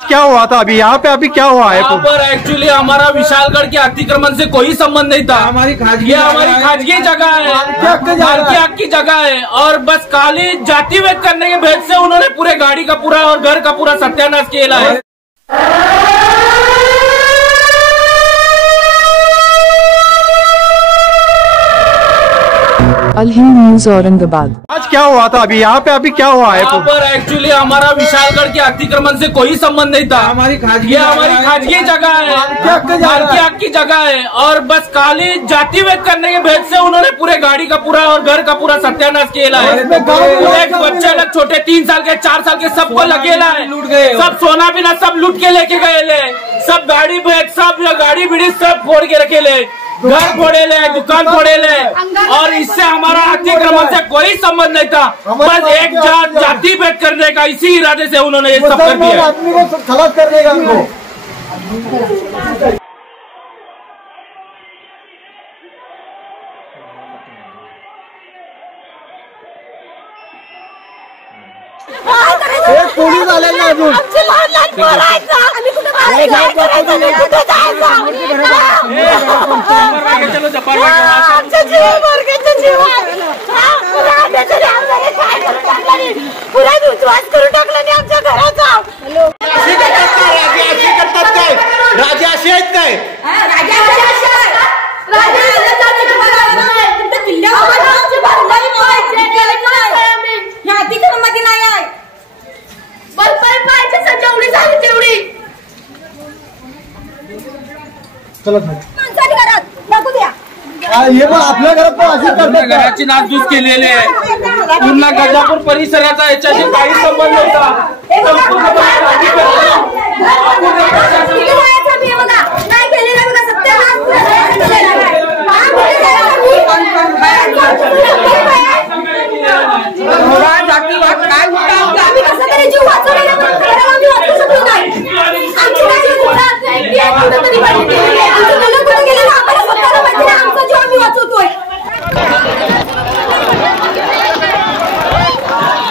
क्या हुआ था अभी यहाँ पे? अभी क्या हुआ है? यहाँ पर एक्चुअली हमारा विशालगढ़ के अतिक्रमण से कोई संबंध नहीं था। ये हमारी खाजगी जगह है, मालकी हक की जगह है और बस खाली जाति भेद करने के भेद से उन्होंने पूरे गाड़ी का पूरा और घर का पूरा सत्यानाश किया है। अल हिंद न्यूज औरंगाबाद। आज क्या हुआ था अभी यहाँ पे? अभी क्या हुआ है? यहाँ पर एक्चुअली हमारा विशालगढ़ के अतिक्रमण से कोई संबंध नहीं था। ये हमारी खाजगी जगह है, मालकी हक की जगह है और बस खाली जाति भेद करने के भेद से उन्होंने पूरे गाड़ी का पूरा और घर का पूरा सत्यानाश किया है। बच्चे लोग छोटे 3 साल के 4 साल के सबको लगेला है, सब सोना बिना सब लूट के लेके गए ले, सब गाड़ी बैग सब गाड़ी बीड़ी सब फोड़ के रखे ले, घर फोड़े ले, दुकान फोड़े ले और इससे हमारा अतिक्रमण से कोई संबंध नहीं था। बस एक जाति भेद करने का इसी इरादे से उन्होंने ये सब कर दिया। आदमी को खलास करने का उनको एक पोलीस आलेला अजून पुरा विश्वास करून टाकला नाही आमच्या घराचा। राजे असे आहेत काय? हे पण आपल्या घरात पण असेच करतात। घराची नासधूस केलेली आहे, पूर्ण गजापूर परिसराचा याच्याशी काही संबंध नव्हता।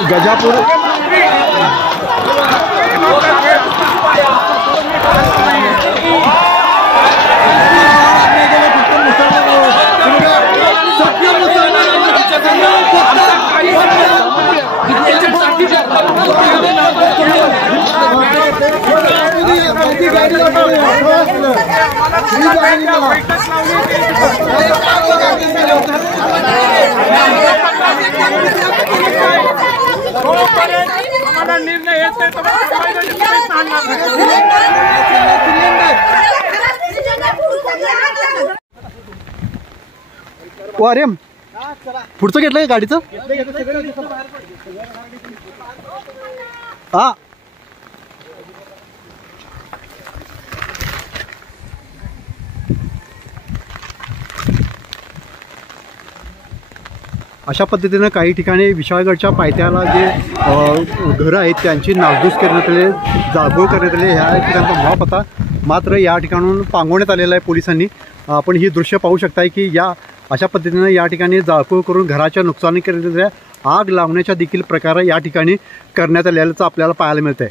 गजापूर निर्णय अरे पुढचं घेतलंय गाडीचं? हा अशा पद्धतीनं काही ठिकाणी विशाळगडच्या पायथ्याला जे घरं आहेत त्यांची नासधूस करण्यात आली, जाळपोळ करण्यात आली। ह्या ठिकाणचा मॉप होता, मात्र या ठिकाणून पांगवण्यात आलेला आहे पोलिसांनी। आपण ही दृश्य पाहू शकताय की या अशा पद्धतीनं या ठिकाणी जाळपोळ करून घराच्या नुकसानी करण्यात, आग लावण्याच्या देखील प्रकार या ठिकाणी करण्यात आलेल्याचं आपल्याला पाहायला मिळत आहे।